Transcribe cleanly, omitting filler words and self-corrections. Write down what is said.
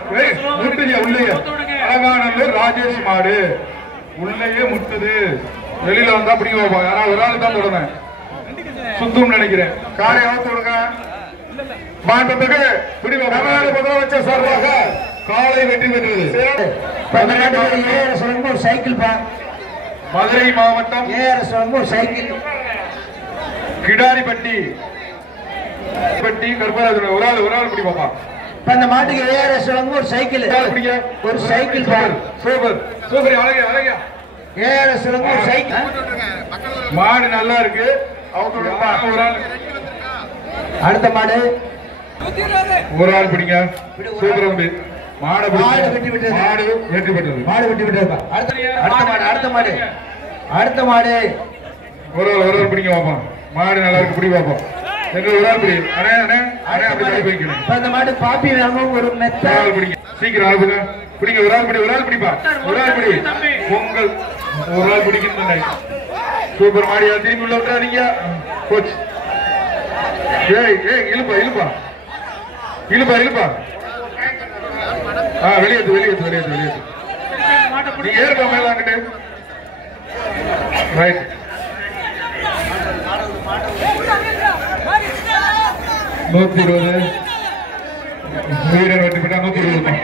முட்டுதியா உள்ளே அழகானல்லூர் ராஜேஷ் மாடு உள்ளேயே முட்டுது. வெளியில வந்தா பிடிக்க யாராவது ஒரு ஆள் தான் தொடங்க சுத்தம் நினைக்கிறேன். காரை அவுத்து விடுங்க. மாண்புமிகு தமிழ்நாடு முதலமைச்சர் சார்பாக காலை வெற்றி பெற்றது. சைக்கிள் மதுரை மாவட்டம் சைக்கிள் கிடாரிப்பட்டி கருப்பராஜன் ஒரு ஆள் பிடி பாப்பா. அந்த மாட்டுக்கு ஏஆர்எஸ் ஒரு சைக்கிள் ஒரு சைக்கிள் சூப்பர் சூப்பர் அழகா அழகா ஏஆர்எஸ் ஒரு சைக்கிள் மாடு நல்லா இருக்கு. ஒரு ஆள் அடுத்த மாடு ஒரு ஆள் பிடிங்க. சூப்பர் வந்து மாடு வெட்டி விட்டது. மாடு வெற்றி பெற்றது. மாடு வெட்டி விட்டது. அடுத்த மாடு ஒரு ஆள் பிடிங்க பாப்பா. மாடு நல்லா இருக்கு பிடி பாப்பா. எங்க ஒரு ஆள் பிடி. அண்ணே அண்ணே அண்ணே அப்படி போய்க்கணும். அந்த மாடு பாப்பி வேணும் ஒரு மெத்த ஆள் பிடிங்க. சீக்கிரம் அனுப்புங்க. பிடிங்க ஒரு ஆள் பிடிப்பா. ஒரு ஆள் பிடி. பொங்கல் ஒரு ஆள் பிடிக்கணும். சூப்பர் மாடியா திரும்பி உள்ள விட்டுறாதீங்க கோச். இழுப்பா வெளியேத்து நீ ஏறுப்பா மேல அங்கிட்டு. ரைட் 120 வீரர் வெற்றி பெற்றா 120.